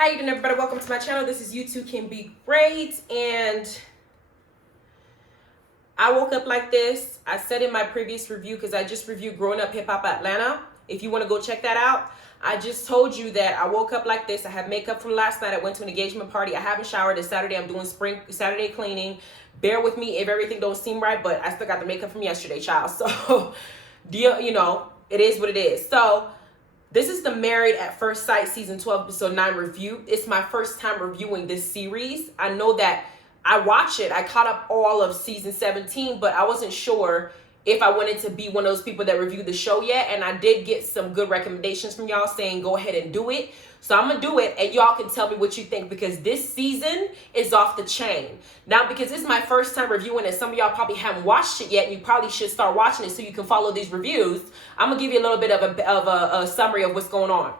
How you doing, everybody? Welcome to my channel. This is You Too Can Be Great, and I woke up like this. I said in my previous review, because I just reviewed Growing Up Hip Hop Atlanta. If you want to go check that out, I just told you that I woke up like this. I have makeup from last night. I went to an engagement party. I haven't showered. It's Saturday. I'm doing Saturday cleaning. Bear with me if everything don't seem right, but I still got the makeup from yesterday, child. So, you know, it is what it is. So, this is the Married at First Sight Season 12 Episode 9 review. It's my first time reviewing this series. I know that I watch it. I caught up all of Season 17, but I wasn't sure if I wanted to be one of those people that reviewed the show yet. And I did get some good recommendations from y'all saying go ahead and do it. So I'm going to do it, and y'all can tell me what you think, because this season is off the chain. Now, because this is my first time reviewing it, some of y'all probably haven't watched it yet, and you probably should start watching it so you can follow these reviews. I'm going to give you a little bit of a summary of what's going on.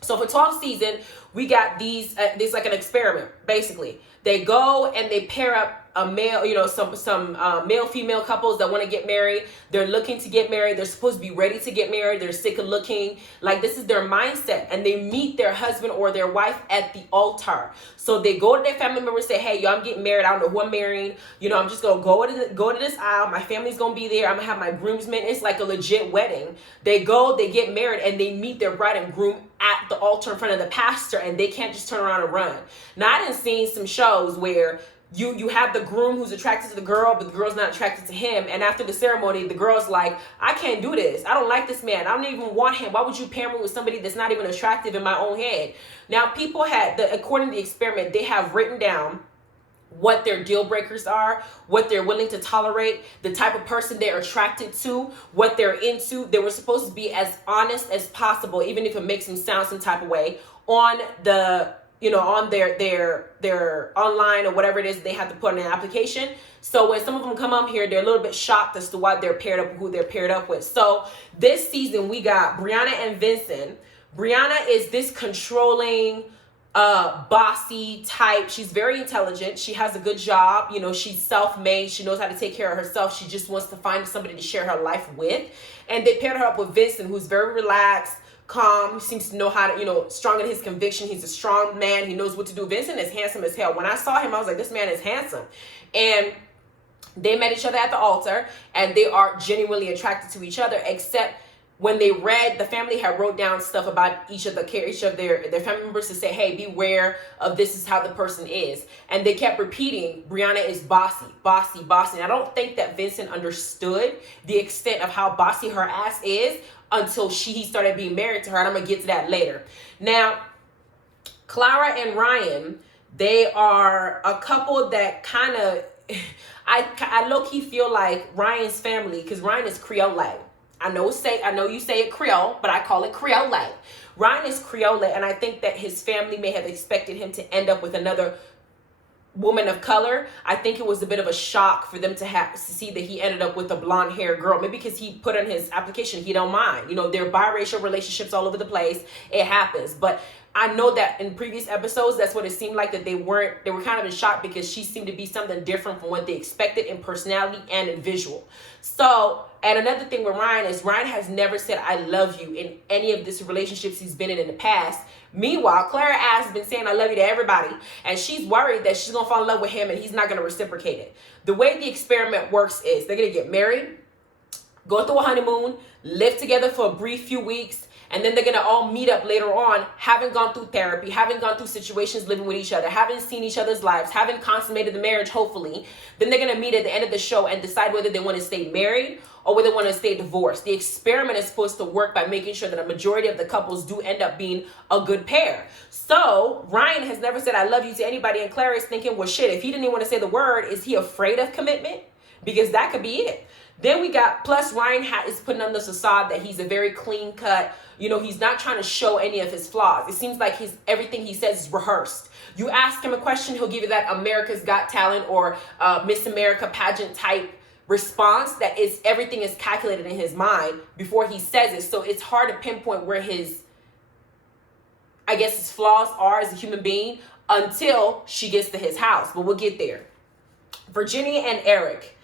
So for 12th season, we got this like an experiment, basically. They go and they pair up a male, some male-female couples that want to get married. They're looking to get married. They're supposed to be ready to get married. They're sick of looking. Like, this is their mindset. And they meet their husband or their wife at the altar. So they go to their family members and say, hey, yo, I'm getting married. I don't know who I'm marrying. I'm just going to go to this aisle. My family's going to be there. I'm going to have my groomsmen. It's like a legit wedding. They go, they get married, and they meet their bride and groom at the altar in front of the pastor, and they can't just turn around and run. Now, I done seen some shows where you have the groom who's attracted to the girl, but the girl's not attracted to him. And after the ceremony, the girl's like, I can't do this. I don't like this man. I don't even want him. Why would you pair me with somebody that's not even attractive in my own head? Now, people according to the experiment, they have written down what their deal breakers are, what they're willing to tolerate, the type of person they're attracted to, what they're into. They were supposed to be as honest as possible, even if it makes them sound some type of way, on the on their online or whatever it is they have to put in an application. So when some of them come up here, they're a little bit shocked as to why they're paired up, who they're paired up with. So this season we got Brianna and Vincent. Brianna is this controlling, bossy type. She's very intelligent. She has a good job. She's self-made. She knows how to take care of herself. She just wants to find somebody to share her life with. And they paired her up with Vincent, who's very relaxed, calm, seems to know how to, strong in his conviction. He's a strong man. He knows what to do. Vincent is handsome as hell. When I saw him, I was like, this man is handsome. And they met each other at the altar, and they are genuinely attracted to each other, except when they read, the family had wrote down stuff about each of their family members to say, hey, beware of this is how the person is. And they kept repeating, Brianna is bossy, bossy, bossy. And I don't think that Vincent understood the extent of how bossy her ass is until he started being married to her. And I'm going to get to that later. Now, Clara and Ryan, they are a couple that kind of, I low-key feel like Ryan's family, because Ryan is Creole. I know you say it Creole, but I call it Creole. Ryan is Creole, and I think that his family may have expected him to end up with another woman of color. I think it was a bit of a shock for them to see that he ended up with a blonde haired girl. Maybe because he put on his application, he don't mind. There are biracial relationships all over the place. It happens. But I know that in previous episodes, that's what it seemed like, that they were kind of in shock because she seemed to be something different from what they expected in personality and in visual. So, and another thing with Ryan is Ryan has never said, I love you in any of these relationships he's been in the past. Meanwhile, Clara has been saying, I love you to everybody. And she's worried that she's going to fall in love with him and he's not going to reciprocate it. The way the experiment works is they're going to get married, go through a honeymoon, live together for a brief few weeks, and then they're going to all meet up later on, having gone through therapy, having gone through situations living with each other, having seen each other's lives, having consummated the marriage, hopefully. Then they're going to meet at the end of the show and decide whether they want to stay married or whether they want to stay divorced. The experiment is supposed to work by making sure that a majority of the couples do end up being a good pair. So Ryan has never said, I love you to anybody. And Clara is thinking, well, shit, if he didn't even want to say the word, is he afraid of commitment? Because that could be it. Then we got, plus Ryan is putting on the facade that he's a very clean cut, he's not trying to show any of his flaws. It seems like everything he says is rehearsed. You ask him a question, he'll give you that America's Got Talent or Miss America pageant type response that everything is calculated in his mind before he says it. So it's hard to pinpoint where his flaws are as a human being until she gets to his house. But we'll get there. Virginia and Eric.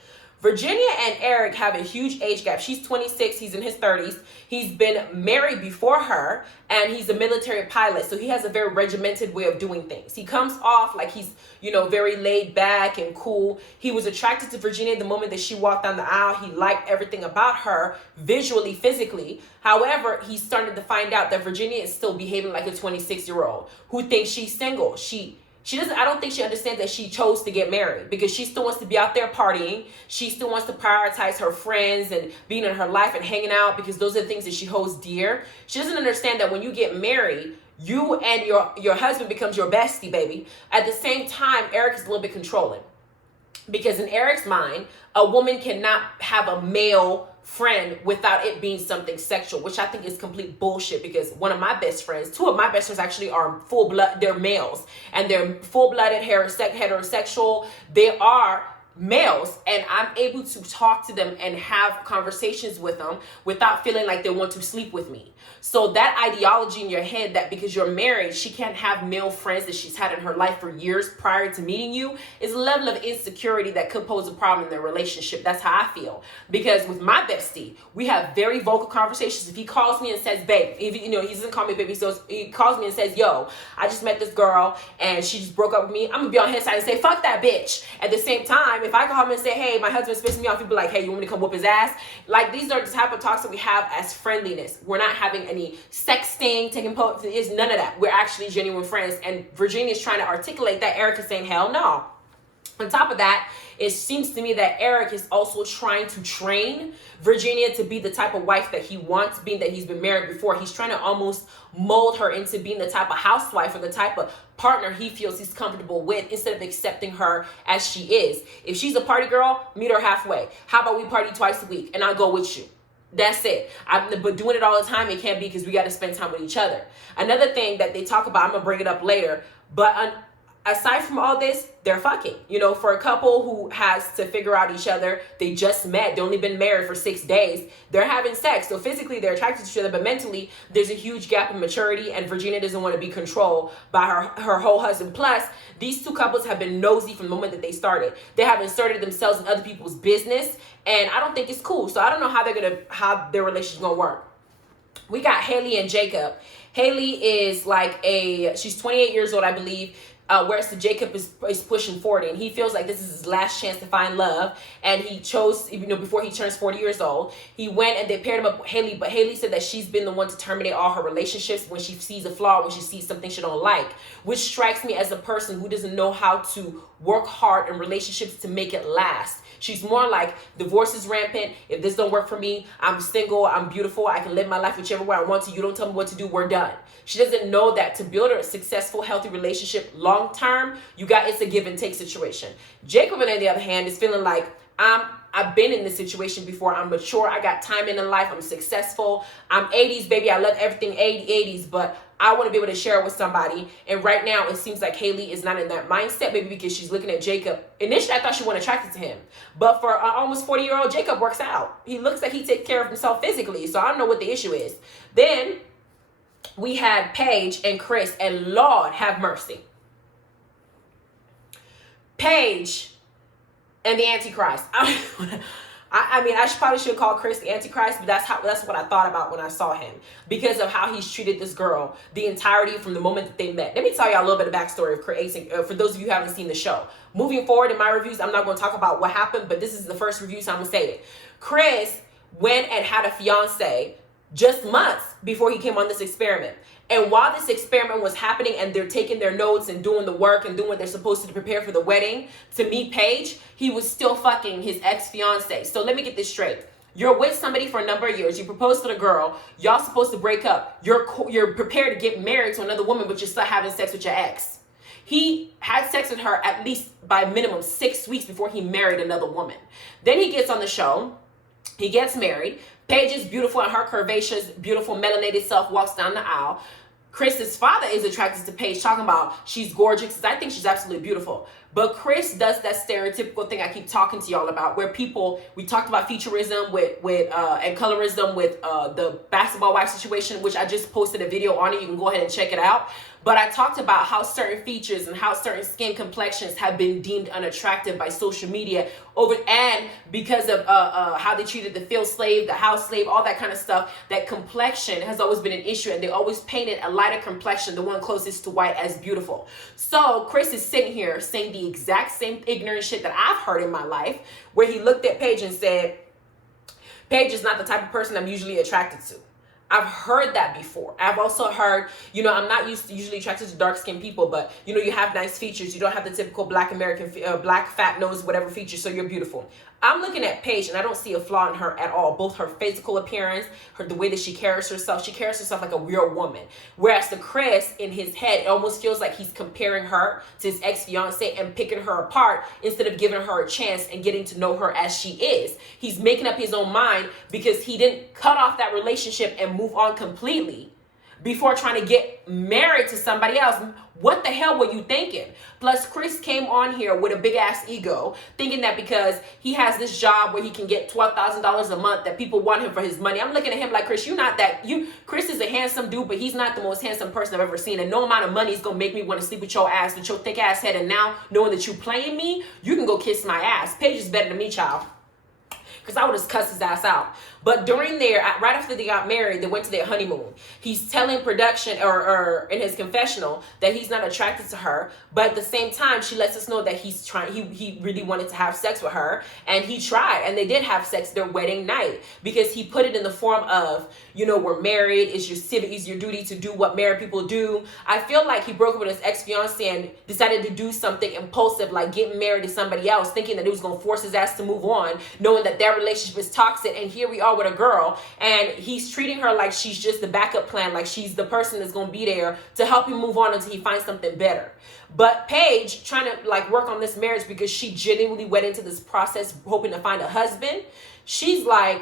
Virginia and Eric have a huge age gap. She's 26, he's in his 30s. He's been married before her, and he's a military pilot, so he has a very regimented way of doing things. He comes off like he's, very laid back and cool. He was attracted to Virginia the moment that she walked down the aisle. He liked everything about her, visually, physically. However, he's starting to find out that Virginia is still behaving like a 26-year-old who thinks she's single. She doesn't, I don't think she understands that she chose to get married, because she still wants to be out there partying. She still wants to prioritize her friends and being in her life and hanging out, because those are the things that she holds dear. She doesn't understand that when you get married, you and your husband becomes your bestie, baby. At the same time, Eric is a little bit controlling, because in Eric's mind, a woman cannot have a male friend without it being something sexual, which I think is complete bullshit, because one of my best friends, two of my best friends actually are they're males, and they're full-blooded heterosexual. They are males, and I'm able to talk to them and have conversations with them without feeling like they want to sleep with me. So that ideology in your head that because you're married, she can't have male friends that she's had in her life for years prior to meeting you is a level of insecurity that could pose a problem in their relationship. That's how I feel. Because with my bestie, we have very vocal conversations. If he calls me and says, babe, if he doesn't call me baby, so he calls me and says, yo, I just met this girl and she just broke up with me, I'm gonna be on his side and say, fuck that bitch. At the same time, if I call him and say, hey, my husband's pissing me off, he'd be like, hey, you want me to come whoop his ass? Like, these are the type of talks that we have as friendliness. We're not having any sexting, taking photos. It's none of that. We're actually genuine friends. And Virginia's trying to articulate that. Eric is saying, hell no. On top of that, it seems to me that Eric is also trying to train Virginia to be the type of wife that he wants, being that he's been married before. He's trying to almost mold her into being the type of housewife or the type of partner he feels he's comfortable with, instead of accepting her as she is. If she's a party girl, meet her halfway. How about we party twice a week and I'll go with you? That's it. But doing it all the time, it can't be, because we got to spend time with each other. Another thing that they talk about, I'm going to bring it up later, but aside from all this, they're fucking. For a couple who has to figure out each other, they just met, they only been married for 6 days, they're having sex. So physically they're attracted to each other, but mentally there's a huge gap in maturity, and Virginia doesn't want to be controlled by her whole husband. Plus, these two couples have been nosy from the moment that they started. They have inserted themselves in other people's business, and I don't think it's cool. So I don't know how their relationship's gonna work. We got Hayley and Jacob. Hayley is she's 28 years old, I believe. Whereas the Jacob is pushing 40, and he feels like this is his last chance to find love. And he chose, before he turns 40 years old, he went and they paired him up with Hayley. But Hayley said that she's been the one to terminate all her relationships when she sees a flaw, when she sees something she don't like, which strikes me as a person who doesn't know how to work hard in relationships to make it last. She's more like, divorce is rampant. If this don't work for me, I'm single, I'm beautiful, I can live my life whichever way I want to. You don't tell me what to do, we're done. She doesn't know that to build a successful, healthy relationship long term, it's a give and take situation. Jacob, on the other hand, is feeling like, I've been in this situation before. I'm mature. I got time in life. I'm successful. I'm 80s, baby. I love everything 80s, but I want to be able to share it with somebody. And right now, it seems like Hayley is not in that mindset, maybe because she's looking at Jacob. Initially, I thought she wasn't attracted to him. But for an almost 40-year-old, Jacob works out. He looks like he takes care of himself physically. So I don't know what the issue is. Then we had Paige and Chris, and Lord have mercy. Paige and the Antichrist. I probably should call Chris the Antichrist, but that's what I thought about when I saw him, because of how he's treated this girl the entirety from the moment that they met. Let me tell you a little bit of backstory of Chris, for those of you who haven't seen the show. Moving forward in my reviews, I'm not going to talk about what happened, but this is the first review, so I'm going to say it. Chris went and had a fiance just months before he came on this experiment. And while this experiment was happening and they're taking their notes and doing the work and doing what they're supposed to prepare for the wedding to meet Paige, he was still fucking his ex-fiance. So let me get this straight. You're with somebody for a number of years. You propose to the girl. Y'all supposed to break up. You're prepared to get married to another woman, but you're still having sex with your ex. He had sex with her at least by minimum 6 weeks before he married another woman. Then he gets on the show. He gets married. Paige is beautiful, and her curvaceous, beautiful, melanated self walks down the aisle. Chris's father is attracted to Paige, talking about she's gorgeous. I think she's absolutely beautiful. But Chris does that stereotypical thing I keep talking to y'all about, where we talked about futurism and colorism with the basketball wife situation, which I just posted a video on it. You can go ahead and check it out. But I talked about how certain features and how certain skin complexions have been deemed unattractive by social media and because of how they treated the field slave, the house slave, all that kind of stuff. That complexion has always been an issue, and they always painted a lighter complexion, the one closest to white, as beautiful. So Chris is sitting here saying the exact same ignorant shit that I've heard in my life, where he looked at Paige and said, Paige is not the type of person I'm usually attracted to. I've heard that before. I've also heard, I'm not usually attracted to dark-skinned people, but, you have nice features. You don't have the typical black American, black fat nose, whatever feature, so you're beautiful. I'm looking at Paige, and I don't see a flaw in her at all. Both her physical appearance, the way that she carries herself like a real woman. Whereas to Chris, in his head, it almost feels like he's comparing her to his ex-fiance and picking her apart instead of giving her a chance and getting to know her as she is. He's making up his own mind because he didn't cut off that relationship and move on completely before trying to get married to somebody else. What the hell were you thinking? Plus, Chris came on here with a big ass ego, thinking that because he has this job where he can get $12,000 a month, that people want him for his money. I'm looking at him like, Chris, Chris is a handsome dude, but he's not the most handsome person I've ever seen. And no amount of money is going to make me want to sleep with your ass, with your thick ass head. And now, knowing that you playing me, you can go kiss my ass. Paige is better than me, child. Because I would have cussed his ass out. But during right after they got married, they went to their honeymoon. He's telling production or in his confessional that he's not attracted to her. But at the same time, she lets us know that he really wanted to have sex with her. And he tried. And they did have sex their wedding night. Because he put it in the form of, we're married. It's your duty to do what married people do. I feel like he broke up with his ex-fiance and decided to do something impulsive, like getting married to somebody else, thinking that it was going to force his ass to move on, knowing that their relationship is toxic. And here we are with a girl, and he's treating her like she's just the backup plan, like she's the person that's going to be there to help him move on until he finds something better. But Paige, trying to work on this marriage because she genuinely went into this process hoping to find a husband, she's like,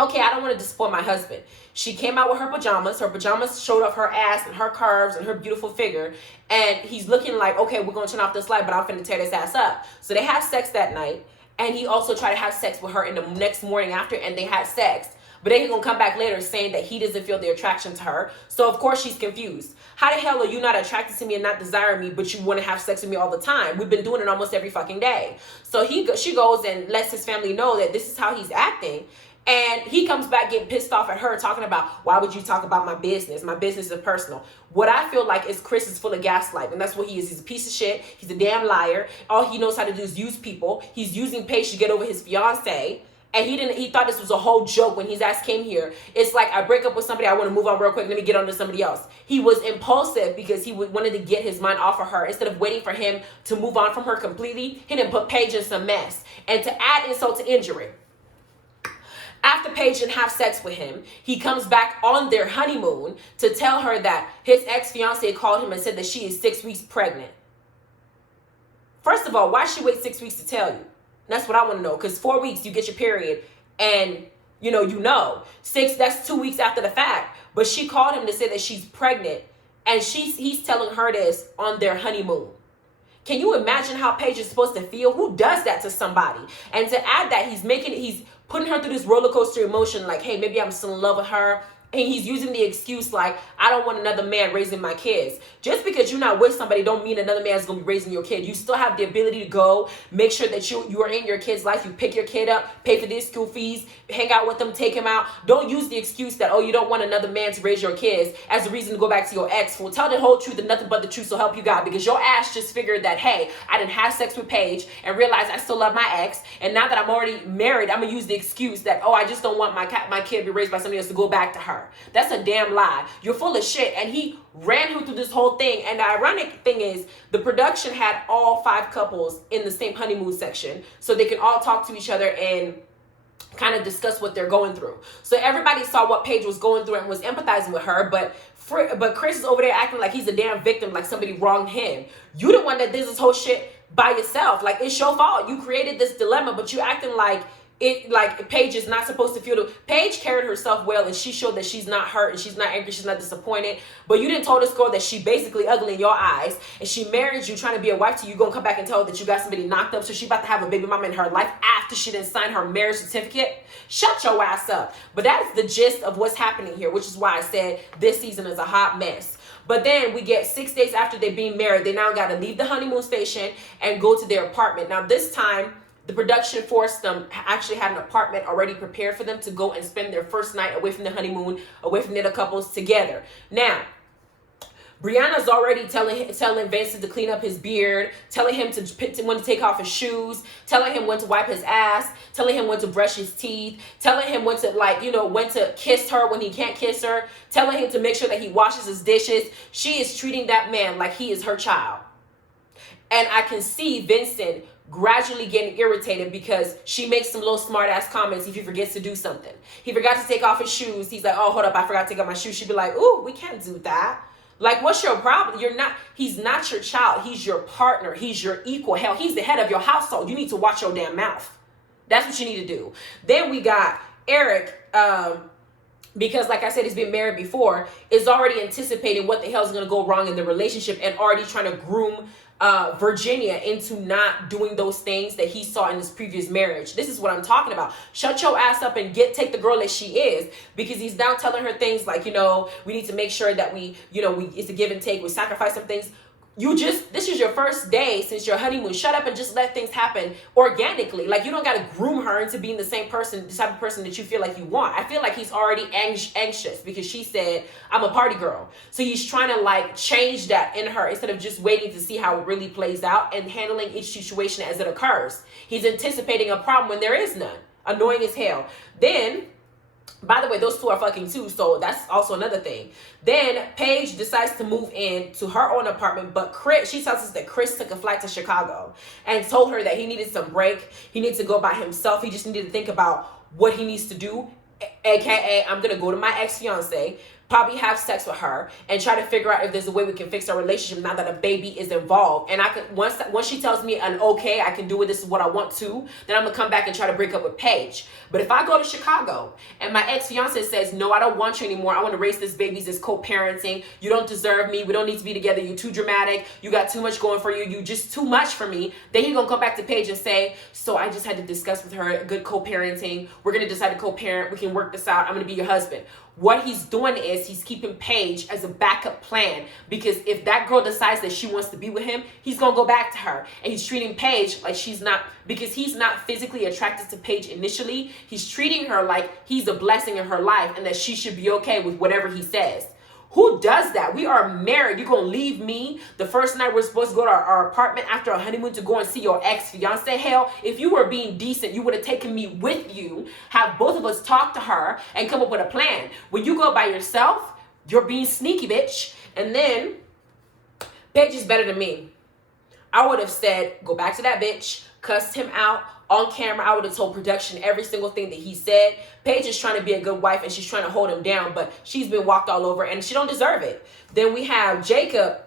okay, I don't want to disappoint my husband. She came out with her pajamas. Her pajamas showed off her ass and her curves and her beautiful figure. And he's looking like, okay, we're going to turn off this light, but I'm finna tear this ass up. So they have sex that night. And he also tried to have sex with her in the next morning after, and they had sex. But then he's going to come back later saying that he doesn't feel the attraction to her. So, of course, she's confused. How the hell are you not attracted to me and not desiring me, but you want to have sex with me all the time? We've been doing it almost every fucking day. So she goes and lets his family know that this is how he's acting. And he comes back getting pissed off at her, talking about, why would you talk about my business? My business is personal. What I feel like is Chris is full of gaslight, and that's what he is. He's a piece of shit. He's a damn liar. All he knows how to do is use people. He's using Paige to get over his fiance. And he thought this was a whole joke when his ass came here. It's like, I break up with somebody, I want to move on real quick, let me get on to somebody else. He was impulsive because he wanted to get his mind off of her. Instead of waiting for him to move on from her completely, he didn't put Paige in some mess. And to add insult to injury, after Paige didn't have sex with him, he comes back on their honeymoon to tell her that his ex-fiance called him and said that she is 6 weeks pregnant. First of all, why should she wait 6 weeks to tell you? That's what I want to know. Because 4 weeks, you get your period, and you know. 6, that's 2 weeks after the fact. But she called him to say that she's pregnant, and he's telling her this on their honeymoon. Can you imagine how Paige is supposed to feel? Who does that to somebody? And to add that, he's putting her through this roller coaster emotion, like, hey, maybe I'm still in love with her. And he's using the excuse like, I don't want another man raising my kids. Just because you're not with somebody don't mean another man's going to be raising your kid. You still have the ability to go, make sure that you are in your kid's life. You pick your kid up, pay for their school fees, hang out with them, take him out. Don't use the excuse that, you don't want another man to raise your kids as a reason to go back to your ex. Well, tell the whole truth and nothing but the truth, so help you God. Because your ass just figured that, hey, I didn't have sex with Paige and realized I still love my ex. And now that I'm already married, I'm going to use the excuse that, I just don't want my kid to be raised by somebody else to go back to her. That's a damn lie. You're full of shit. And he ran her through this whole thing. And the ironic thing is, the production had all 5 couples in the same honeymoon section so they can all talk to each other and kind of discuss what they're going through. So everybody saw what Paige was going through and was empathizing with her, but Chris is over there acting like he's a damn victim, like somebody wronged him. You the one that did this whole shit by yourself. Like, it's your fault. You created this dilemma, but you acting like Paige is not supposed to feel Paige carried herself well, and she showed that she's not hurt and she's not angry, she's not disappointed. But you didn't tell this girl that she basically ugly in your eyes, and she married you trying to be a wife to you. Gonna come back and tell her that you got somebody knocked up, so she about to have a baby mama in her life after she didn't sign her marriage certificate. Shut your ass up. But that's the gist of what's happening here, which is why I said this season is a hot mess. But then we get 6 days after they being married, they now got to leave the honeymoon station and go to their apartment. Now this time, the production forced them actually had an apartment already prepared for them to go and spend their first night away from the honeymoon, away from the other couples together. Now, Brianna's already telling Vincent to clean up his beard, telling him when to take off his shoes, telling him when to wipe his ass, telling him when to brush his teeth, telling him when to when to kiss her when he can't kiss her, telling him to make sure that he washes his dishes. She is treating that man like he is her child. And I can see Vincent gradually getting irritated because she makes some little smart ass comments if he forgets to do something. He forgot to take off his shoes. He's like, oh, hold up, I forgot to take off my shoes. She'd be like, ooh, we can't do that. Like, what's your problem? He's not your child. He's your partner. He's your equal. Hell, he's the head of your household. You need to watch your damn mouth. That's what you need to do. Then we got Eric, because like I said, he's been married before, is already anticipating what the hell is going to go wrong in the relationship and already trying to groom Virginia into not doing those things that he saw in his previous marriage. This is what I'm talking about. Shut your ass up and take the girl as she is, because he's now telling her things like, we need to make sure that it's a give and take. We sacrifice some things. This is your first day since your honeymoon. Shut up and just let things happen organically. Like, you don't got to groom her into being the type of person that you feel like you want. I feel like he's already anxious because she said, I'm a party girl. So he's trying to change that in her instead of just waiting to see how it really plays out and handling each situation as it occurs. He's anticipating a problem when there is none. Annoying as hell. Then, by the way, those two are fucking too, so that's also another thing. Then Paige decides to move in to her own apartment, but she tells us that Chris took a flight to Chicago and told her that he needed some break. He needs to go by himself. He just needed to think about what he needs to do, aka I'm gonna go to my ex-fiance, probably have sex with her, and try to figure out if there's a way we can fix our relationship now that a baby is involved. And I could once she tells me okay, I can do it, this is what I want to, then I'm gonna come back and try to break up with Paige. But if I go to Chicago and my ex-fiance says, no, I don't want you anymore, I want to raise this baby as co-parenting, you don't deserve me, we don't need to be together, you're too dramatic, you got too much going for you, you just too much for me, then he's gonna come back to Paige and say, so I just had to discuss with her good co-parenting, we're gonna decide to co-parent, we can work this out, I'm gonna be your husband. What he's doing is he's keeping Paige as a backup plan, because if that girl decides that she wants to be with him, he's gonna go back to her, and he's treating Paige like she's not, because he's not physically attracted to Paige initially. He's treating her like he's a blessing in her life and that she should be okay with whatever he says. Who does that? We are married. You're going to leave me the first night we're supposed to go to our apartment after a honeymoon to go and see your ex-fiance? Hell, if you were being decent, you would have taken me with you, have both of us talk to her, and come up with a plan. When you go by yourself, you're being sneaky, bitch. And then, Paige is better than me. I would have said, go back to that bitch, cussed him out on camera. I would have told production every single thing that he said. Paige is trying to be a good wife and she's trying to hold him down, but she's been walked all over and she don't deserve it. Then we have Jacob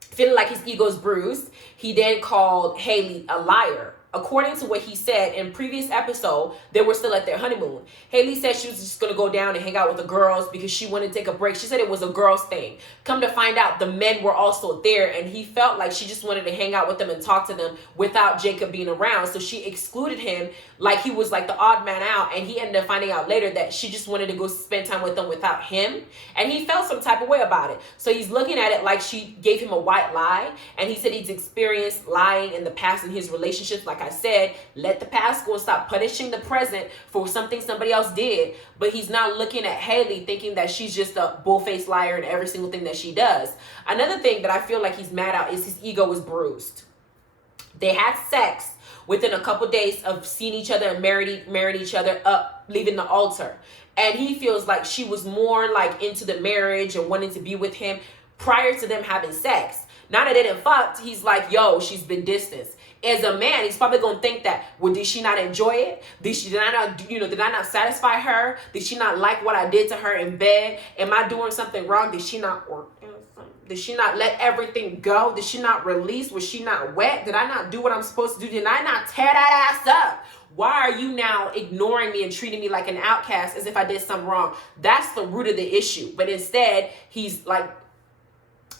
feeling like his ego's bruised. He then called Hayley a liar. According to what he said in previous episode, they were still at their honeymoon. Hayley said she was just going to go down and hang out with the girls because she wanted to take a break. She said it was a girls thing. Come to find out, the men were also there, and he felt like she just wanted to hang out with them and talk to them without Jacob being around. So she excluded him like he was like the odd man out, and he ended up finding out later that she just wanted to go spend time with them without him, and he felt some type of way about it. So he's looking at it like she gave him a white lie, and he said he's experienced lying in the past in his relationships. Like I said, let the past go and stop punishing the present for something somebody else did. But he's not looking at Hayley thinking that she's just a bull-faced liar in every single thing that she does. Another thing that I feel like he's mad at is his ego was bruised. They had sex within a couple days of seeing each other and married each other up, leaving the altar. And he feels like she was more like into the marriage and wanting to be with him prior to them having sex. Now that they didn't fuck, he's like, yo, she's been distanced. As a man, he's probably gonna think that, well, did she not enjoy it? Did I not satisfy her? Did she not like what I did to her in bed? Am I doing something wrong? Did she not Did she not let everything go? Did she not release? Was she not wet? Did I not do what I'm supposed to do? Did I not tear that ass up? Why are you now ignoring me and treating me like an outcast as if I did something wrong? That's the root of the issue. But instead, he's like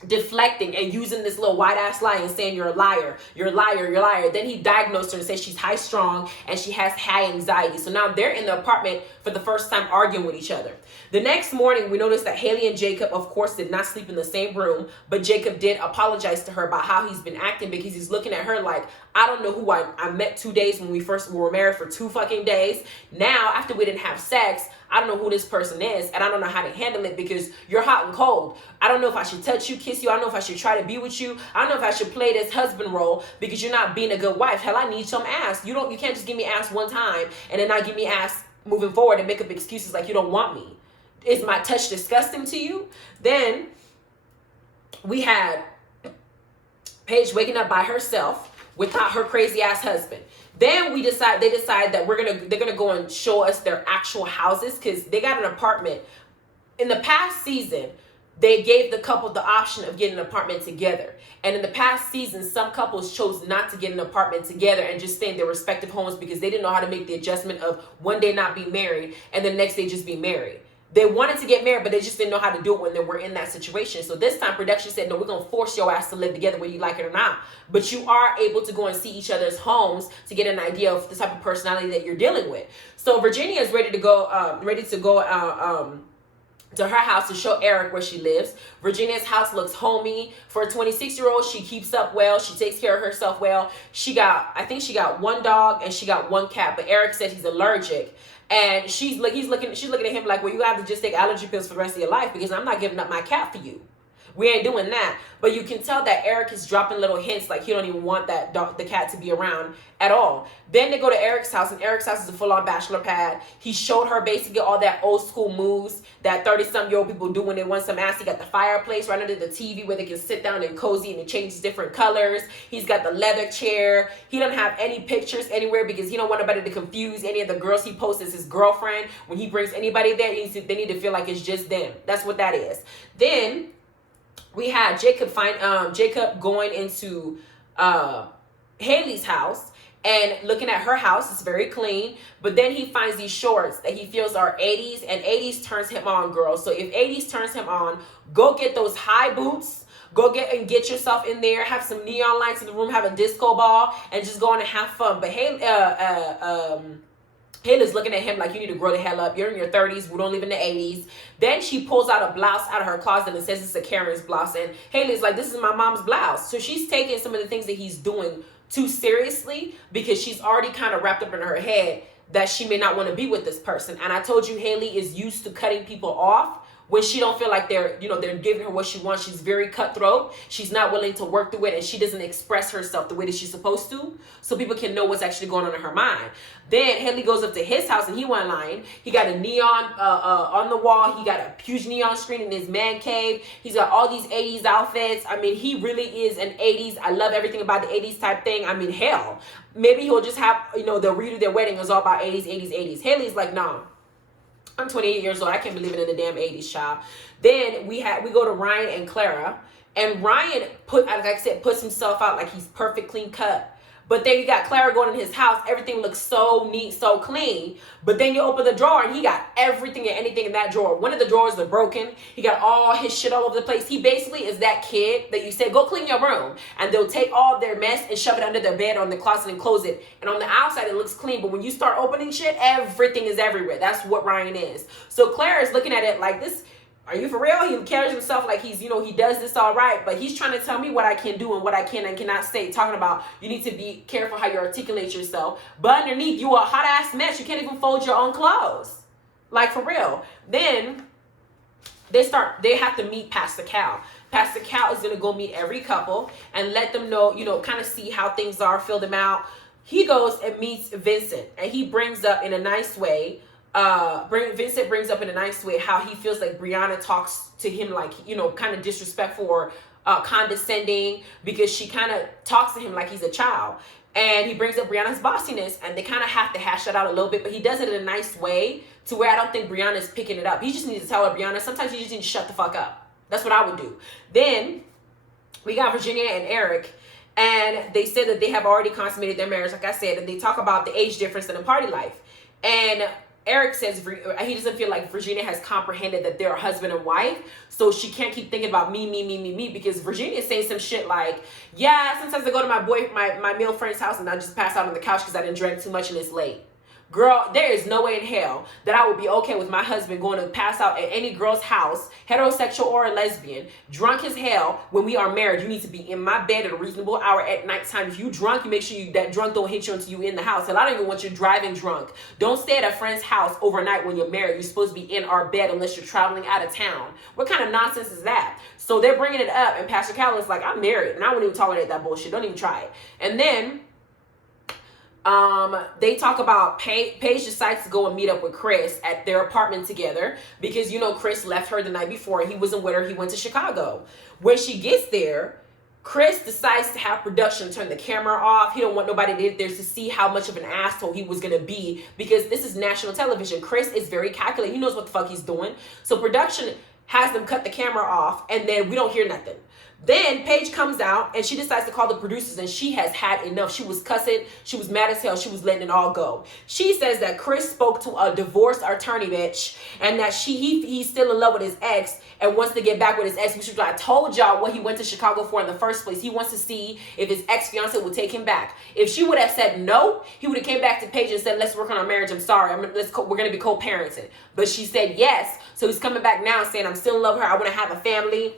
deflecting and using this little white ass lie and saying you're a liar, you're a liar, you're a liar. Then he diagnosed her and said she's high strung and she has high anxiety. So now they're in the apartment for the first time arguing with each other. The next morning, we noticed that Hayley and Jacob, of course, did not sleep in the same room, but Jacob did apologize to her about how he's been acting, because he's looking at her like, I don't know who I met 2 days when we were married for 2 fucking days. Now, after we didn't have sex, I don't know who this person is, and I don't know how to handle it because you're hot and cold. I don't know if I should touch you, kiss you. I don't know if I should try to be with you. I don't know if I should play this husband role because you're not being a good wife. Hell, I need some ass. You can't just give me ass one time and then not give me ass moving forward and make up excuses like you don't want me. Is my touch disgusting to you? Then we had Paige waking up by herself without her crazy ass husband. Then they decide that they're gonna go and show us their actual houses, because they got an apartment. In the past season, they gave the couple the option of getting an apartment together. And in the past season, some couples chose not to get an apartment together and just stay in their respective homes because they didn't know how to make the adjustment of one day not be married and the next day just be married. They wanted to get married, but they just didn't know how to do it when they were in that situation. So this time, production said, no, we're going to force your ass to live together whether you like it or not. But you are able to go and see each other's homes to get an idea of the type of personality that you're dealing with. So Virginia is ready to go to her house to show Eric where she lives. Virginia's house looks homey. For a 26-year-old, she keeps up well. She takes care of herself well. I think she got 1 dog and she got 1 cat, but Eric said he's allergic. And she's looking at him like, well, you have to just take allergy pills for the rest of your life because I'm not giving up my cat for you. We ain't doing that. But you can tell that Eric is dropping little hints like he don't even want the cat to be around at all. Then they go to Eric's house, and Eric's house is a full-on bachelor pad. He showed her basically all that old school moves that 30-some-year-old people do when they want some ass. He got the fireplace right under the TV where they can sit down and cozy, and it changes different colors. He's got the leather chair. He doesn't have any pictures anywhere because he don't want nobody to confuse any of the girls he posts as his girlfriend. When he brings anybody there, they need to feel like it's just them. That's what that is. Then we had Jacob going into Hayley's house and looking at her house. It's very clean, but then he finds these shorts that he feels are 80s, and 80s turns him on, girls. So if 80s turns him on, go get those high boots. Go get yourself in there, have some neon lights in the room, have a disco ball, and just go on and have fun. But Hayley's looking at him like, you need to grow the hell up. You're in your 30s. We don't live in the 80s. Then she pulls out a blouse out of her closet and says it's a Karen's blouse. And Hayley's like, this is my mom's blouse. So she's taking some of the things that he's doing too seriously because she's already kind of wrapped up in her head that she may not want to be with this person. And I told you, Hayley is used to cutting people off when she don't feel like they're giving her what she wants. She's very cutthroat. She's not willing to work through it, and she doesn't express herself the way that she's supposed to, so people can know what's actually going on in her mind. Then Hayley goes up to his house, and he wasn't lying. He got a neon on the wall. He got a huge neon screen in his man cave. He's got all these 80s outfits. I mean, he really is an 80s. I love everything about the 80s type thing. I mean, hell, maybe he'll just have, they'll redo their wedding is all about 80s, 80s, 80s. Hayley's like, no. I'm 28 years old. I can't be living in the damn 80s, child. Then we go to Ryan and Clara. And Ryan, puts himself out like he's perfect, clean cut. But then you got Clara going in his house. Everything looks so neat, so clean. But then you open the drawer and he got everything and anything in that drawer. One of the drawers are broken. He got all his shit all over the place. He basically is that kid that you say, go clean your room. And they'll take all their mess and shove it under their bed or in the closet and close it. And on the outside, it looks clean. But when you start opening shit, everything is everywhere. That's what Ryan is. So Clara is looking at it like this. Are you for real? He carries himself like he's, he does this all right, but he's trying to tell me what I can do and what I can and cannot say, talking about you need to be careful how you articulate yourself. But underneath, you a hot ass mess. You can't even fold your own clothes. Like, for real. Then they have to meet Pastor Cal. Pastor Cal is going to go meet every couple and let them know, kind of see how things are, fill them out. He goes and meets Vincent, and he brings up in a nice way, Vincent brings up in a nice way how he feels like Brianna talks to him like, kind of disrespectful or condescending, because she kind of talks to him like he's a child. And he brings up Brianna's bossiness, and they kind of have to hash that out a little bit, but he does it in a nice way to where I don't think Brianna's picking it up. He just needs to tell her, Brianna, sometimes you just need to shut the fuck up. That's what I would do. Then we got Virginia and Eric. And they said that they have already consummated their marriage, like I said, and they talk about the age difference in the party life. And Eric says he doesn't feel like Virginia has comprehended that they're a husband and wife, so she can't keep thinking about me, because Virginia is saying some shit like, yeah, sometimes I go to my male friend's house and I just pass out on the couch because I didn't drink too much and it's late. Girl, there is no way in hell that I would be okay with my husband going to pass out at any girl's house, heterosexual or a lesbian, drunk as hell. When we are married, you need to be in my bed at a reasonable hour at nighttime. If you drunk, you make sure that drunk don't hit you until you in the house. And I don't even want you driving drunk. Don't stay at a friend's house overnight when you're married. You're supposed to be in our bed unless you're traveling out of town. What kind of nonsense is that? So they're bringing it up, and Pastor Cal is like, I'm married, and I wouldn't even tolerate that bullshit. Don't even try it. And then they talk about Paige decides to go and meet up with Chris at their apartment together because, you know, Chris left her the night before. He wasn't with her. He went to Chicago. When she gets there, Chris decides to have production turn the camera off. He don't want nobody there to see how much of an asshole he was going to be because this is national television. Chris is very calculated. He knows what the fuck he's doing. So production has them cut the camera off, and then we don't hear nothing. Then Paige comes out and she decides to call the producers, and she has had enough. She was cussing. She was mad as hell. She was letting it all go. She says that Chris spoke to a divorced attorney bitch, and that he's still in love with his ex and wants to get back with his ex. Which is what I told y'all what he went to Chicago for in the first place. He wants to see if his ex-fiance would take him back. If she would have said no, he would have came back to Paige and said, let's work on our marriage. I'm sorry. We're going to be co-parenting. But she said yes. So he's coming back now saying, I'm still in love with her. I want to have a family.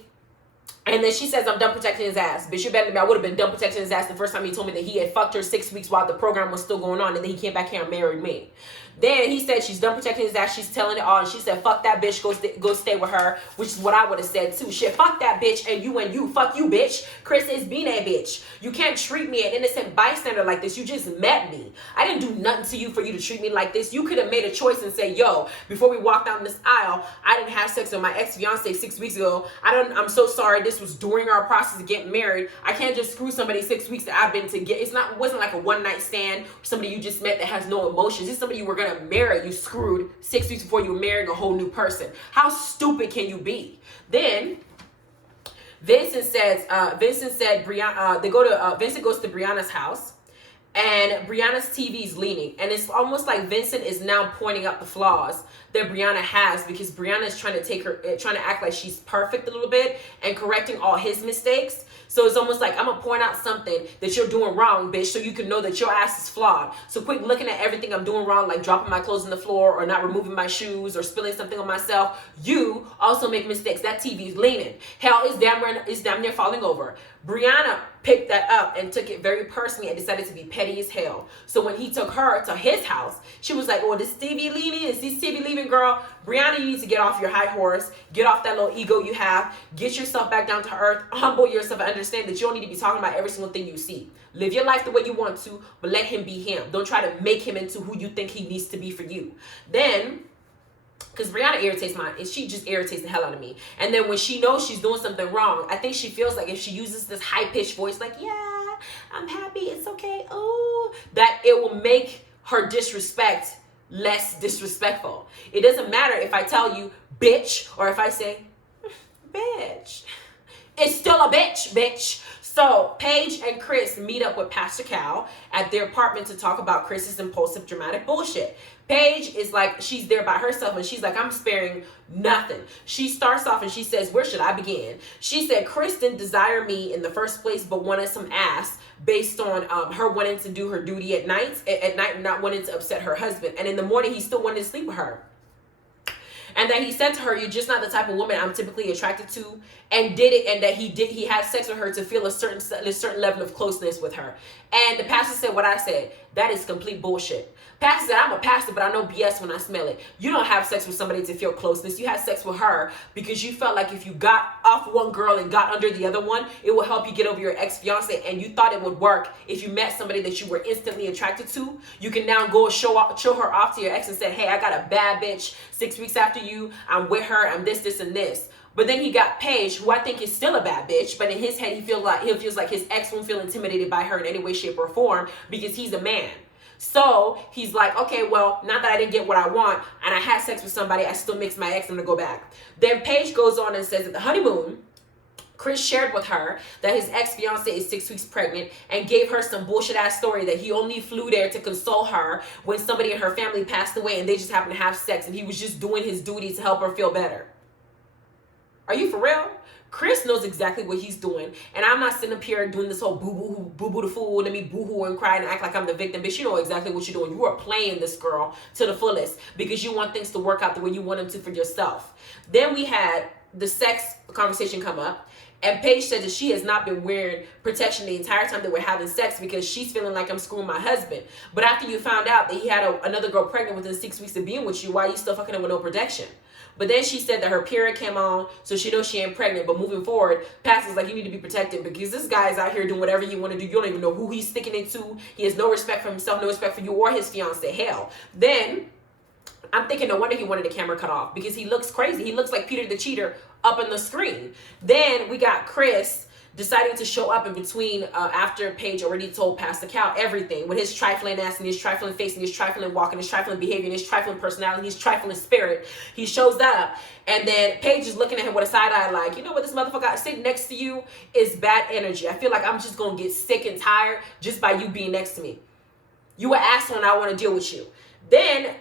And then she says, I'm done protecting his ass. Bitch, you better than me. I would have been done protecting his ass the first time he told me that he had fucked her 6 weeks while the program was still going on. And then he came back here and married me. Then he said she's done protecting his ass. She's telling it all. And she said, fuck that bitch. Go stay with her. Which is what I would have said too. Shit, fuck that bitch. And you. Fuck you, bitch. Chris is being a bitch. You can't treat me an innocent bystander like this. You just met me. I didn't do nothing to you for you to treat me like this. You could have made a choice and say, yo, before we walk down this aisle, I didn't have sex with my ex-fiance 6 weeks ago. I'm so sorry. This was during our process of getting married. I can't just screw somebody 6 weeks that I've been together. It wasn't like a one night stand. Somebody you just met that has no emotions. It's somebody you were going to marry. You screwed 6 weeks before you were marrying a whole new person. How stupid can you be? Then Vincent said Vincent goes to Brianna's house, and Brianna's TV is leaning, and it's almost like Vincent is now pointing out the flaws that Brianna has, because Brianna is trying to act like she's perfect a little bit and correcting all his mistakes. So it's almost like, I'm gonna point out something that you're doing wrong, bitch, so you can know that your ass is flawed. So quit looking at everything I'm doing wrong, like dropping my clothes on the floor or not removing my shoes or spilling something on myself. You also make mistakes. That TV is leaning. Hell, it's damn near falling over. Brianna picked that up and took it very personally and decided to be petty as hell. So when he took her to his house, she was like, oh, this TV leaning? Is this TV leaving, girl? Brianna, you need to get off your high horse. Get off that little ego you have. Get yourself back down to earth. Humble yourself and understand that you don't need to be talking about every single thing you see. Live your life the way you want to, but let him be him. Don't try to make him into who you think he needs to be for you. Then, because Brianna irritates she just irritates the hell out of me. And then when she knows she's doing something wrong, I think she feels like if she uses this high-pitched voice, like, yeah, I'm happy, it's okay, oh, that it will make her disrespect less disrespectful. It doesn't matter if I tell you bitch or if I say bitch. It's still a bitch. So Paige and Chris meet up with Pastor Cal at their apartment to talk about Chris's impulsive dramatic bullshit. Paige is like, she's there by herself and she's like, I'm sparing nothing. She starts off and she says, where should I begin? She said, Chris didn't desire me in the first place, but wanted some ass based on her wanting to do her duty at night and not wanting to upset her husband. And in the morning, he still wanted to sleep with her. And that he said to her, you're just not the type of woman I'm typically attracted to, and did it, and that he had sex with her to feel a certain level of closeness with her. And the pastor said what I said. That is complete bullshit. Pastor said, I'm a pastor, but I know BS when I smell it. You don't have sex with somebody to feel closeness. You had sex with her because you felt like if you got off one girl and got under the other one, it will help you get over your ex-fiance, and you thought it would work if you met somebody that you were instantly attracted to. You can now go show her off to your ex and say, hey, I got a bad bitch 6 weeks after you. I'm with her. I'm this, and this. But then he got Paige, who I think is still a bad bitch, but in his head, he feels like his ex won't feel intimidated by her in any way, shape, or form because he's a man. So he's like, okay, well, not that I didn't get what I want and I had sex with somebody, I still mix my ex, I'm gonna go back. Then Paige goes on and says at the honeymoon, Chris shared with her that his ex-fiance is 6 weeks pregnant and gave her some bullshit ass story that he only flew there to console her when somebody in her family passed away and they just happened to have sex and he was just doing his duty to help her feel better. Are you for real? Chris knows exactly what he's doing, and I'm not sitting up here doing this whole boo-boo the fool, let me boo-hoo and cry and act like I'm the victim. Bitch, you know exactly what you're doing. You are playing this girl to the fullest because you want things to work out the way you want them to for yourself. Then we had the sex conversation come up, and Paige said that she has not been wearing protection the entire time that we're having sex because she's feeling like I'm screwing my husband. But after you found out that he had another girl pregnant within 6 weeks of being with you, why are you still fucking him with no protection? But then she said that her period came on, so she knows she ain't pregnant. But moving forward, Pastor's like, you need to be protected because this guy is out here doing whatever you want to do. You don't even know who he's sticking it to. He has no respect for himself, no respect for you or his fiance. Hell. Then I'm thinking no wonder he wanted the camera cut off because he looks crazy. He looks like Peter the Cheater up on the screen. Then we got Chris deciding to show up in between after Paige already told Pastor Cal everything with his trifling ass and his trifling face and his trifling walk and his trifling behavior and his trifling personality, his trifling spirit. He shows up and then Paige is looking at him with a side eye like, you know what, this motherfucker sitting next to you is bad energy. I feel like I'm just going to get sick and tired just by you being next to me. You an asshole and I want to deal with you. Then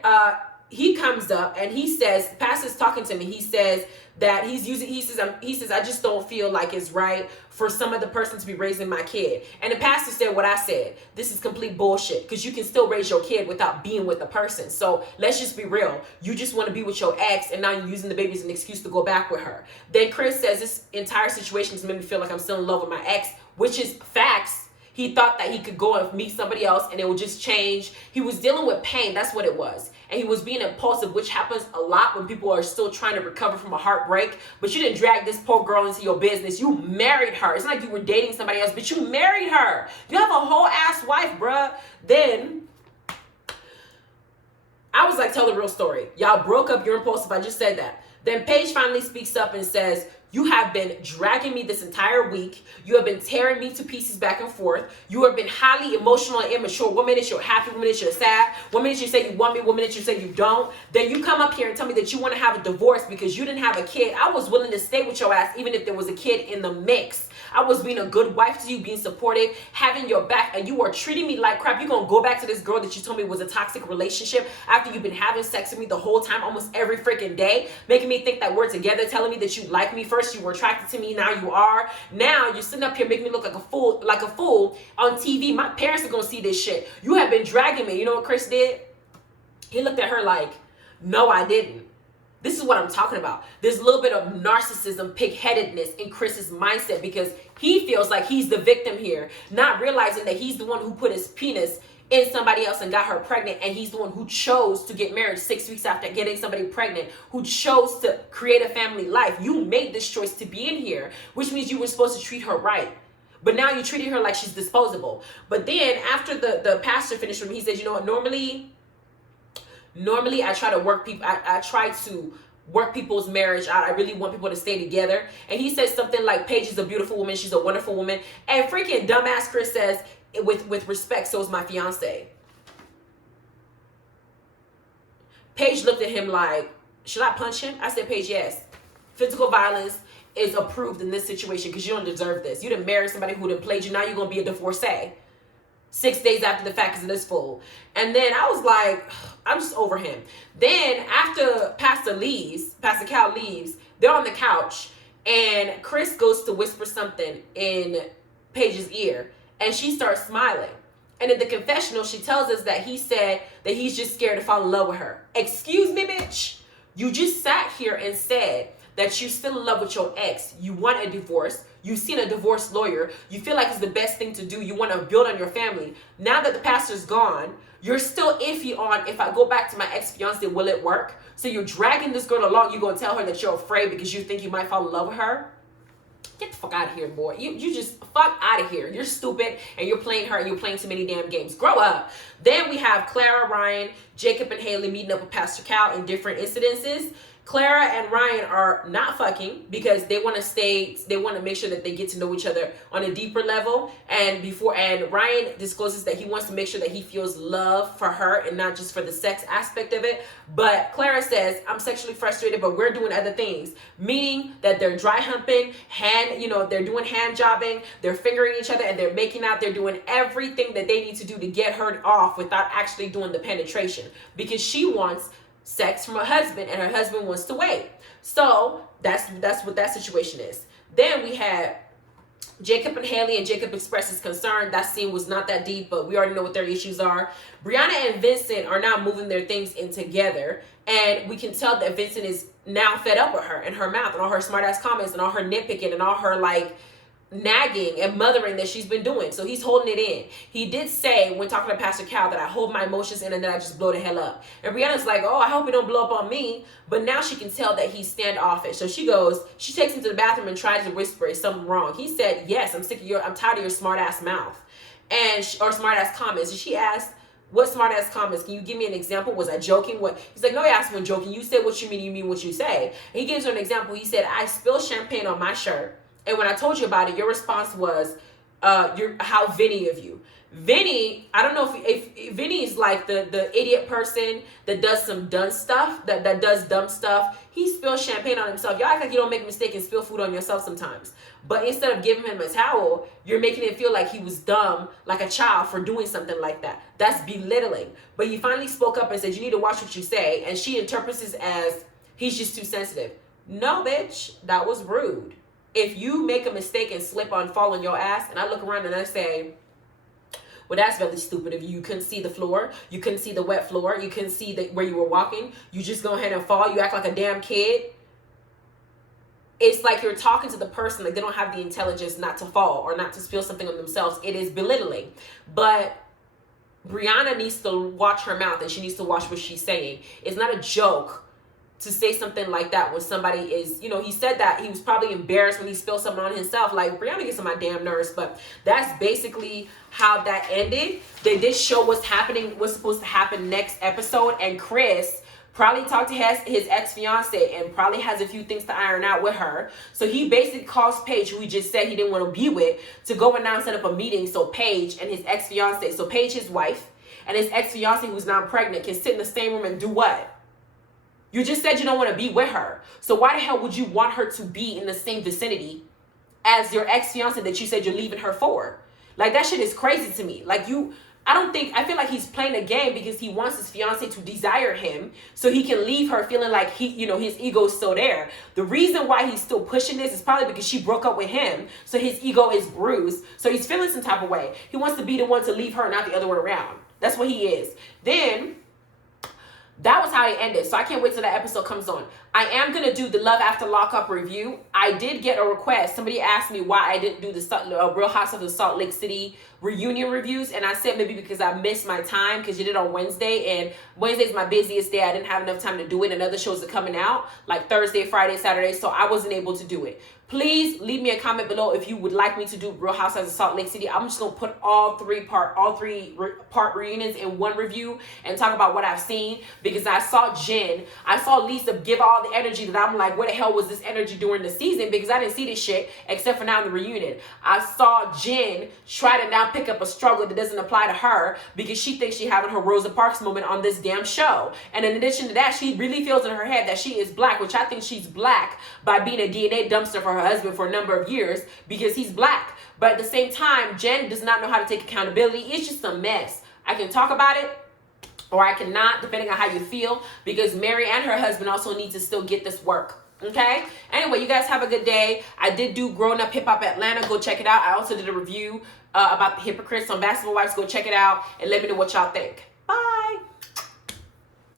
he comes up and he says, Pastor's talking to me. He says that he says, I just don't feel like it's right for some other person to be raising my kid. And the pastor said what I said. This is complete bullshit because you can still raise your kid without being with the person. So let's just be real. You just want to be with your ex and now you're using the baby as an excuse to go back with her. Then Chris says this entire situation has made me feel like I'm still in love with my ex, which is facts. He thought that he could go and meet somebody else and it would just change. He was dealing with pain. That's what it was. And he was being impulsive, which happens a lot when people are still trying to recover from a heartbreak. But you didn't drag this poor girl into your business. You married her. It's not like you were dating somebody else, but you married her. You have a whole ass wife, bruh. Then I was like, tell the real story. Y'all broke up. You're impulsive. I just said that. Then Paige finally speaks up and says, you have been dragging me this entire week. You have been tearing me to pieces back and forth. You have been highly emotional and immature. 1 minute you're happy, 1 minute you're sad. 1 minute you say you want me, 1 minute you say you don't. Then you come up here and tell me that you want to have a divorce because you didn't have a kid. I was willing to stay with your ass even if there was a kid in the mix. I was being a good wife to you, being supportive, having your back, and you are treating me like crap. You're going to go back to this girl that you told me was a toxic relationship after you've been having sex with me the whole time, almost every freaking day, making me think that we're together, telling me that you like me. First you were attracted to me, now you are. Now you're sitting up here making me look like a fool on TV. My parents are going to see this shit. You have been dragging me. You know what Chris did? He looked at her like, no, I didn't. This is what I'm talking about. There's a little bit of narcissism, pig-headedness in Chris's mindset because he feels like he's the victim here, not realizing that he's the one who put his penis in somebody else and got her pregnant, and he's the one who chose to get married 6 weeks after getting somebody pregnant, who chose to create a family life. You made this choice to be in here, which means you were supposed to treat her right. But now you're treating her like she's disposable. But then after the pastor finished with me, he said, you know what, Normally, I try to work people. I try to work people's marriage out. I really want people to stay together. And he says something like, Paige is a beautiful woman. She's a wonderful woman. And freaking dumbass Chris says, with respect, so is my fiance. Paige looked at him like, should I punch him? I said, Paige, yes. Physical violence is approved in this situation because you don't deserve this. You didn't marry somebody who didn't play you. Now you're going to be a divorcee 6 days after the fact because of this fool. And then I was like, I'm just over him. Then after Pastor Cal leaves, they're on the couch and Chris goes to whisper something in Paige's ear and she starts smiling. And in the confessional, she tells us that he said that he's just scared to fall in love with her. Excuse me, bitch. You just sat here and said that you're still in love with your ex. You want a divorce. You've seen a divorce lawyer. You feel like it's the best thing to do. You want to build on your family. Now that the pastor's gone, you're still iffy on if I go back to my ex-fiance, will it work? So you're dragging this girl along. You're going to tell her that you're afraid because you think you might fall in love with her? Get the fuck out of here, boy. You just fuck out of here. You're stupid and you're playing her and you're playing too many damn games. Grow up. Then we have Clara, Ryan, Jacob, and Hayley meeting up with Pastor Cal in different incidences. Clara and Ryan are not fucking because they want to make sure that they get to know each other on a deeper level. And Ryan discloses that he wants to make sure that he feels love for her and not just for the sex aspect of it. But Clara says, I'm sexually frustrated, but we're doing other things. Meaning that they're dry humping, they're doing hand jobbing, they're fingering each other, and they're making out. They're doing everything that they need to do to get her off without actually doing the penetration. Because she wants sex from her husband and her husband wants to wait. So that's what that situation is. Then we had Jacob and Hayley, and Jacob expresses concern. That scene was not that deep, but we already know what their issues are. Brianna and Vincent are now moving their things in together, and we can tell that Vincent is now fed up with her and her mouth and all her smart ass comments and all her nitpicking and all her like nagging and mothering that she's been doing. So he's holding it in. He did say when talking to Pastor Cal that I hold my emotions in and then I just blow the hell up. And Brianna's like, oh, I hope it don't blow up on me. But now she can tell that he's standoffish. So she takes him to the bathroom and tries to whisper, is something wrong? He said, yes, I'm tired of your smart ass mouth or smart ass comments. And she asked, what smart ass comments? Can you give me an example? Was I joking? He's like, no, I asked when joking. You said what you mean what you say. And he gives her an example. He said, I spilled champagne on my shirt. And when I told you about it, your response was, how Vinny of you. Vinny, I don't know if Vinny is like the idiot person that does some dumb stuff, that does dumb stuff. He spills champagne on himself. Y'all act like you don't make a mistake and spill food on yourself sometimes. But instead of giving him a towel, you're making him feel like he was dumb, like a child for doing something like that. That's belittling. But he finally spoke up and said, you need to watch what you say. And she interprets this as, he's just too sensitive. No, bitch, that was rude. If you make a mistake and fall on your ass, and I look around and I say, well, that's really stupid of you. You couldn't see the floor. You couldn't see the wet floor. You couldn't see where you were walking. You just go ahead and fall. You act like a damn kid. It's like you're talking to the person like they don't have the intelligence not to fall or not to spill something on themselves. It is belittling. But Brianna needs to watch her mouth and she needs to watch what she's saying. It's not a joke to say something like that when somebody is, he said that he was probably embarrassed when he spilled something on himself. Like, Brianna gets on my damn nerves, but that's basically how that ended. They did show what's supposed to happen next episode, and Chris probably talked to his ex-fiance and probably has a few things to iron out with her. So he basically calls Paige, who he just said he didn't want to be with, to go and now set up a meeting so Paige and his ex-fiance, so Paige, his wife, and his ex-fiance who's now pregnant can sit in the same room and do what? You just said you don't want to be with her. So why the hell would you want her to be in the same vicinity as your ex-fiance that you said you're leaving her for? Like, that shit is crazy to me. Like, I feel like he's playing a game because he wants his fiance to desire him so he can leave her feeling like his ego is still there. The reason why he's still pushing this is probably because she broke up with him. So his ego is bruised. So he's feeling some type of way. He wants to be the one to leave her, not the other way around. That's what he is. Then that was how it ended. So I can't wait till that episode comes on. I am going to do the Love After Lockup review. I did get a request. Somebody asked me why I didn't do the Real House of the Salt Lake City reunion reviews. And I said maybe because I missed my time because you did it on Wednesday. And Wednesday's my busiest day. I didn't have enough time to do it. And other shows are coming out like Thursday, Friday, Saturday. So I wasn't able to do it. Please leave me a comment below if you would like me to do Real Housewives of Salt Lake City. I'm just going to put all three part reunions in one review and talk about what I've seen, because I saw Lisa give all the energy that I'm like, where the hell was this energy during the season? Because I didn't see this shit except for now in the reunion. I saw Jen try to now pick up a struggle that doesn't apply to her because she thinks she's having her Rosa Parks moment on this damn show. And in addition to that, she really feels in her head that she is black, which I think she's black by being a DNA dumpster for her husband for a number of years because he's black. But at the same time, Jen does not know how to take accountability. It's just a mess. I can talk about it or I cannot, depending on how you feel, because Mary and her husband also need to still get this work. Okay? Anyway, you guys have a good day. I did do Growing Up Hip Hop Atlanta. Go check it out. I also did a review about the hypocrites on Basketball Wives. Go check it out and let me know what y'all think. Bye.